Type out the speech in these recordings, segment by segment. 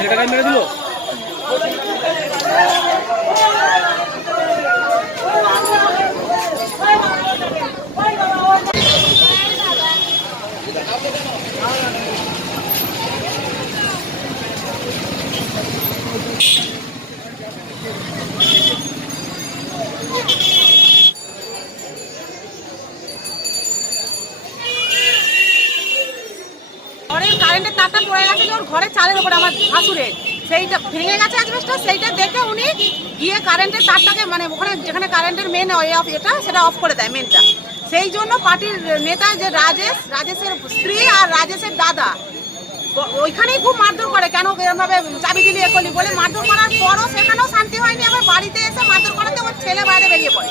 ছেলেটাকে মেরে দিল ঘরের কারেন্টের তারটা পড়ে গেছে যে ওর ঘরের চালের উপরে, আমার ভাসুরে সেইটা ভেঙে গেছে অ্যাজবেস্টটা সেইটা দেখে উনি গিয়ে কারেন্টের তারটাকে মানে ওখানে যেখানে কারেন্টের মেন এটা, সেটা অফ করে দেয় মেনটা সেই জন্য পার্টির নেতা যে রাজেশ, রাজেশের স্ত্রী আর রাজেশের দাদা ওইখানেই খুব মারধর করে, কেন এরমভাবে চাবি দিলি এ করলি বলে মারধর করার পরও সেখানেও শান্তি হয়নি, আবার বাড়িতে এসে মারধর করাতে ওর ছেলে বাইরে বেরিয়ে পড়ে।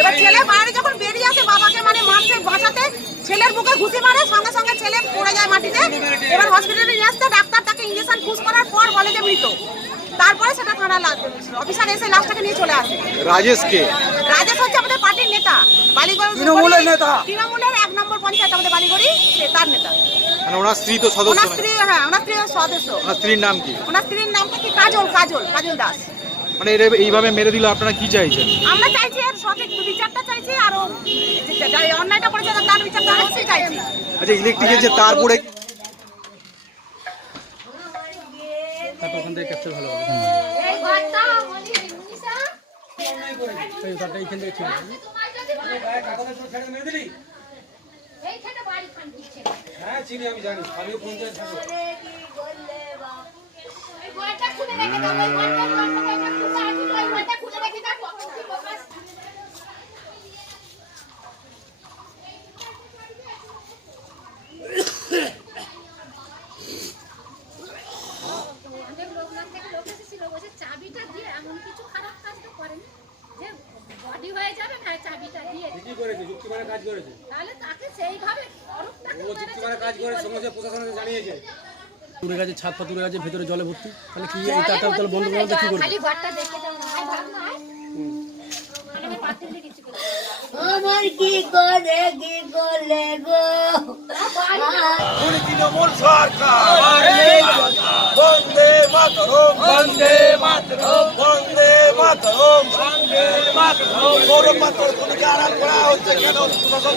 এবার ছেলে বাইরে যখন বেরিয়ে আসে, বাবাকে মানে মারছে, বাঁচাতে, ছেলের বুকে ঘুষি মারে, সঙ্গে সঙ্গে ছেলে পড়ে যায় এবার হসপিটালে নিয়ে আসতে ডাক্তার তাকে ইঞ্জেকশন পুশ করার পর বলে যে মৃত। তারপরে সেটা থানা অফিসার এসে লাশটাকে নিয়ে চলে আসে। রাজেশকে রাজেশ হচ্ছে আমাদের পার্টির নেতা। বালিগড় তৃণমূলের নেতা। তৃণমূলের এক নম্বর পঞ্চায়েত আমাদের বালিগড়ি তার নেতা। মানে ওনার স্ত্রী তো সদস্য ওনার স্ত্রী হ্যাঁ ওনার স্ত্রী সদস্য। ওনার স্ত্রীর নাম কি? ওনার স্ত্রীর নামটা কি? কাজল কাজল কাজল দাস। মানে এর- এইভাবে মেরে দিল আপনারা কি চাইছেন? আমরা চাইছি আর সঠিক বিচারটা চাইছি আরও অন্যায়টা করেছে তার বিচারটা অবশ্যই চাইছি। আচ্ছা ইলেকট্রিকের যে তার পড়ে তারপর ওখান থেকে ক্যাপচার ভালো হবে এই ঘরটা বলি মুনিশা এই তারটা এইখান থেকে ছিল হ্যাঁ চিনি আমি জানি আমিও পঞ্চায়েত থাকব এই ঘরটা খুলে রেখে দাও এই ঘরটা ঘরটা খুলে আছে তো এই ঘরটা খুলে রেখে দাও কখন কি বাবাস অনেক লোকনাথ থেকে লোক এসেছিল বলছে চাবিটা দিয়ে এমন কিছু খারাপ কাজ তো করেনি যে বডি হয়ে যাবে না চাবিটা দিয়ে কি করেছে যুক্তি মানে কাজ করেছে তাহলে তাকে সেইভাবে করুক তাকে ও যুক্তি মানে কাজ করে সঙ্গে প্রশাসনকে জানিয়েছে। তুলে গেছে ছাদ পাতুরে গেছে ভেতরে জলে ভর্তি। তাহলে কি এই তারটা তাহলে বন্ধ করে কি করবে? খালি ঘরটা দেখে যাও না ভাগ না আমি পাতিল দিচ্ছি আমার কি করে কি করলে গো? তৃণমূল সরকার। বন্দে মাতরম। বন্দে মাতরম। বন্দে মাতরম। বন্দে মাতরম। গৌরব মাত্র ভূমিকা আড়াল করা হচ্ছে কেন? প্রশাসন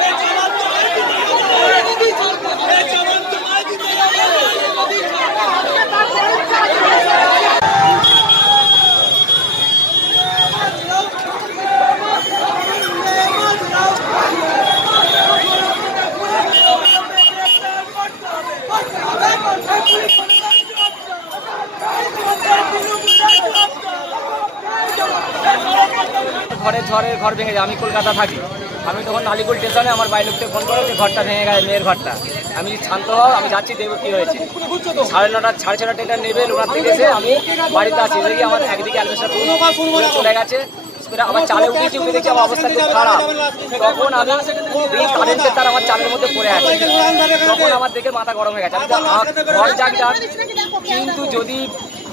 ঝড়ের ঘর ভেঙে যায়। আমি কলকাতা থাকি। আমি তখন আলিপুর স্টেশনে আমার বাইরে ফোন করে যে ঘরটা ভেঙে গেছে মেয়ের ঘরটা। আমি শান্ত হও আমি যাচ্ছি দেখব কী হয়েছে। সাড়ে নটা সাড়ে ছটা ট্রেনটা নেবে ওনার থেকে এসে আমি বাড়িতে আসি দেখি আমার একদিকে অ্যালবেস্টার চলে গেছে। আমার চালে উঠেছি উঠে দেখছি আমার অবস্থা খুব খারাপ। তখন আমি এই কারেন্টের তার আমার চালের মধ্যে পড়ে আছে। তখন আমার দেখে মাথা গরম হয়ে গেছে। ঘর যাক যাক। কিন্তু যদি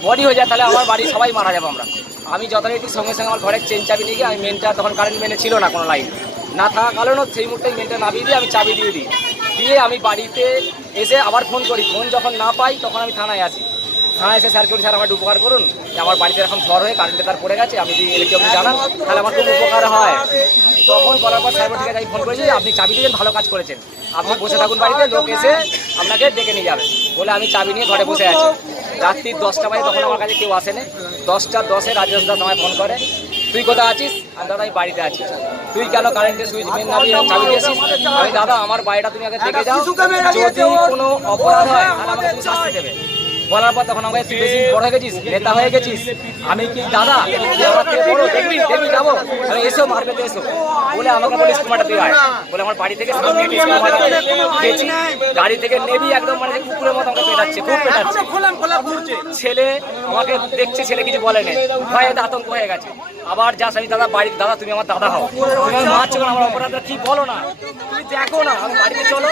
বডি হয়ে যায় তাহলে আমার বাড়ির সবাই মারা যাব আমরা। আমি যথারীতি সঙ্গে সঙ্গে আমার ঘরের চেন চাবি নিয়ে গিয়ে আমি মেনটা তখন কারেন্ট মেনে ছিল না কোনো লাইন না থাকা কারণও সেই মুহূর্তে মেনটা নামিয়ে দিয়ে আমি চাবি দিয়ে দিই। দিয়ে আমি বাড়িতে এসে আবার ফোন করি। ফোন যখন না পাই তখন আমি থানায় আসি। থানায় এসে স্যার করি স্যার আমার উপকার করুন। যে আমার বাড়িতে এরকম ঝড় হয়ে কারেন্টে তার পড়ে গেছে। আমি যদি ইলেকট্রিক জানান, তাহলে আমার খুব উপকার হয়। তখন বলার পর সাহেবের থেকে আমি ফোন করেছি আপনি চাবি দিয়েছেন ভালো কাজ করেছেন। আপনি বসে থাকুন বাড়িতে, লোক এসে আপনাকে ডেকে নিয়ে যাবে। বলে আমি চাবি নিয়ে ঘরে বসে আছি। রাত্রি দশটা বাজে তখন আমার কাছে কেউ আসেনি। দশটা দশে রাজেশ দাস আমায় ফোন করে। তুই কোথায় আছিস? আর দাদা আমি বাড়িতে আছি। তুই কেন কারেন্টের সুইচ মেন নাবি চাবি দিয়েছিস? আমি দাদা আমার বাড়িটা তুমি আগে দেখে যাও। যদি কোনো অপরাধ হয় তাহলে আমাকে তুমি শাস্তি দেবে। বলার পর তখন আমাকে তুই বেশি বড় হয়ে গেছিস, নেতা হয়ে গেছিস। আমি কি দাদা? তুই আমার যাব। এসো মারবে এসো। বলে আমাকে বলে দিয়ে আয় বলে আমার বাড়ি থেকে গাড়ি থেকে নেবি একদম মানে কুকুরের মতো আমাকে পেটাচ্ছে, খুব পেটাচ্ছে। ছেলে আমাকে দেখছে, ছেলে কিছু বলেনি ভয়ে তো আতঙ্ক হয়ে গেছে। আবার যাস আমি দাদা, বাড়ির দাদা, তুমি আমার দাদা হও। তুমি আমার মারছো কেন? আমার অপরাধটা কি বলো না? তুমি দেখো না, আমি বাড়িতে চলো।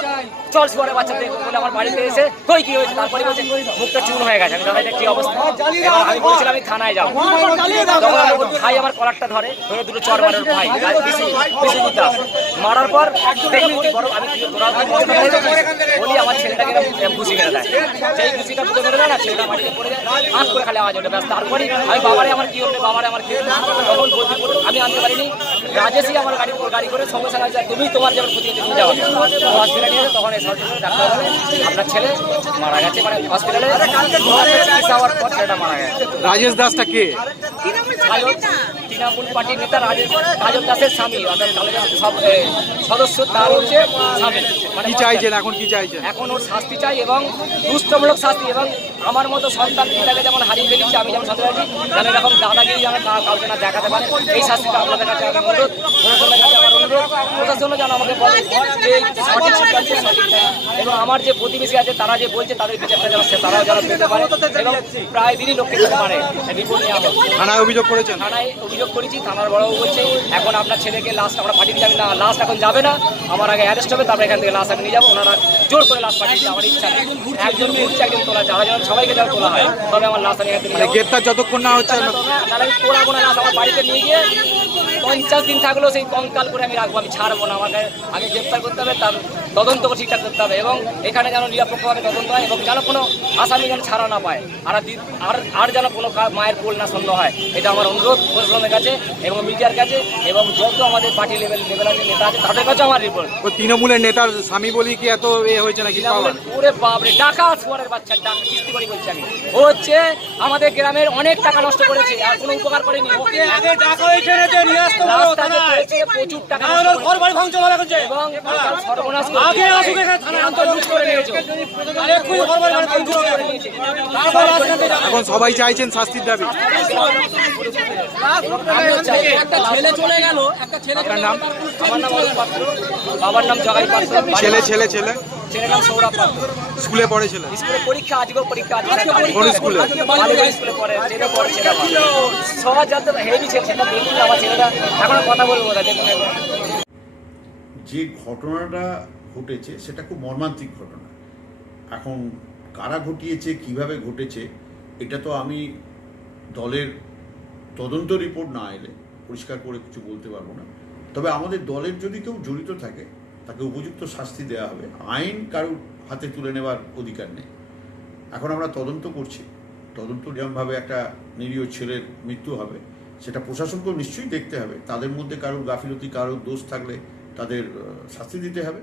চল শুয়ারে বাচ্চা দেখো বলে আমার বাড়িতে এসে, কই, কি হয়েছে? তারপরে বলছে, মুখটা চুন হয়ে গেছে। আমি দাদা এটা কি অবস্থা এবার আমি বলছিলাম আমি থানায় যাব। তখন ভাই আমার কলারটা ধরে ধরে দুটো চর মারে ওর ভাই মারার পর বড় আমি বলি আমার ছেলেটাকে ঘুষি মেরে দেয়। সেই ঘুষিটা পুজো মেরে দেয় না ছেলেটা মাটিতে পড়ে যায় হাত করে খালি আওয়াজ ওঠে ব্যাস। তারপরে আমি বাবারে আমার কি হলো বাবারে আমার কি হলো? তখন বলছি আমি আনতে পারিনি। রাজেশই আমার গাড়ি গাড়ি করে সঙ্গে সঙ্গে তুমি তোমার যেমন হচ্ছে তুমি যাও। হসপিটালে নিয়ে তখন এই সরকারি ডাক্তার বলে আপনার ছেলে মারা গেছে। মানে হসপিটালে চিকিৎসা হওয়ার পর ছেলেটা মারা গেছে। রাজেশ দাসটা কে? তৃণমূল পার্টির নেতা রাজেশ কাজল দাসের স্বামী সব সদস্য তার হচ্ছে স্বামী। মানে কি চাইছেন? এখন কি চাইছেন? এখন ওর শাস্তি চাই এবং দুষ্টমূলক শাস্তি এবং আমার মতো সন্তান পিতাকে যেমন হারিয়ে ফেলেছি আমি যেমন সন্তান আছি যেন এরকম দাদাগিরি যেন কাউকে না দেখাতে পারে। এই শাস্তিটা আপনাদের কাছে আমার অনুরোধ প্রশাসনের কাছে আমার অনুরোধ প্রশাসন যেন আমাকে বলে যে সঠিক সিদ্ধান্ত সঠিক এবং আমার যে প্রতিবেশী আছে তারা যে বলছে তাদের বিচারটা যেন সে তারাও যেন পেতে পারে এবং প্রায় দিনই লোককে যেতে পারে। রিপোর্ট নিয়ে আমার থানায় অভিযোগ করেছেন? থানায় অভিযোগ করেছি থানার বড়বাবু বলছে এখন আপনার ছেলেকে লাস্ট আমরা পাঠিয়ে দিচ্ছি না লাস্ট এখন যাবে না। আমার আগে অ্যারেস্ট হবে তারপরে এখান থেকে লাস্ট আমি নিয়ে যাব। ওনারা জোর করে লাস্ট পাঠিয়ে দিচ্ছে আমার ইচ্ছা একজন ঘুরছে একজন তোলা যারা যেন সবাইকে যেন তোলা হয়। তবে আমার লাশ আমি এখান থেকে মানে গ্রেপ্তার যতক্ষণ না হচ্ছে তাহলে আমি তোলাবো না লাশ আমার বাড়িতে নিয়ে গিয়ে পঞ্চাশ দিন থাকলেও সেই কঙ্কাল করে আমি রাখব আমি ছাড়বো না। আমাকে আগে গ্রেপ্তার করতে হবে তার তদন্ত ঠিকঠাক করতে হবে এবং এখানে যেন নিরপেক্ষভাবে তদন্ত হয় এবং যেন কোনো আসামি যেন ছাড়া না পায়। আর আর আর যেন কোনো মায়ের কোল না শূন্য হয়। এটা আমার অনুরোধ প্রশাসনের কাছে এবং মিডিয়ার কাছে এবং যত আমাদের পার্টি লেভেল লেভেল আছে নেতা আছে তাদের কাছেও আমার রিপোর্ট তৃণমূলের নেতার স্বামী বলি কি এত এ হয়েছে নাকি? ওরে বাপরে টাকা সুয়ারের বাচ্চা টাকা কিস্তি করে বলছি আমি। ও হচ্ছে আমাদের গ্রামের অনেক টাকা নষ্ট করেছে আর কোনো উপকার করেনি। ওকে আগে টাকা হয়েছে নিয়ে আসতে প্রচুর টাকা এবং সর্বনাশ। আগে আসুক এখানে থানায় এত করে নিয়েছো। আরে এক্ষুনি ঘর বাড়ি ভাঙচুর লুট করে তারপর এখন সবাই চাইছেন শাস্তির দাবি। একটা ছেলে চলে গেল নাম? আমার নাম বাবার নাম জগাই পাত্র। ছেলে ছেলে ছেলে। ছেলের নাম সৌরভ পাত্র। স্কুলে পড়ে ছেলে। স্কুলে পরীক্ষা আজকেও পরীক্ষা আজকে কোন স্কুলে? স্কুলে পড়ে ছেলে পড়ে ছেলে সবার যাতে হেভি ছেলে সেটা দেখুন আমার ছেলেটা। এখন কথা বলব না যে ঘটনাটা ঘটেছে সেটা খুব মর্মান্তিক ঘটনা। এখন কারা ঘটিয়েছে, কীভাবে ঘটেছে, এটা তো আমি দলের তদন্ত রিপোর্ট না এলে পরিষ্কার করে কিছু বলতে পারব না। তবে আমাদের দলের যদি কেউ জড়িত থাকে, তাকে উপযুক্ত শাস্তি দেওয়া হবে। আইন কারোর হাতে তুলে নেওয়ার অধিকার নেই। এখন আমরা তদন্ত করছি। তদন্ত যেমনভাবে একটা নিরীহ ছেলের মৃত্যু হবে, সেটা প্রশাসনকেও নিশ্চয়ই দেখতে হবে। তাদের মধ্যে কারোর গাফিলতি, কারোর দোষ থাকলে তাদের শাস্তি দিতে হবে।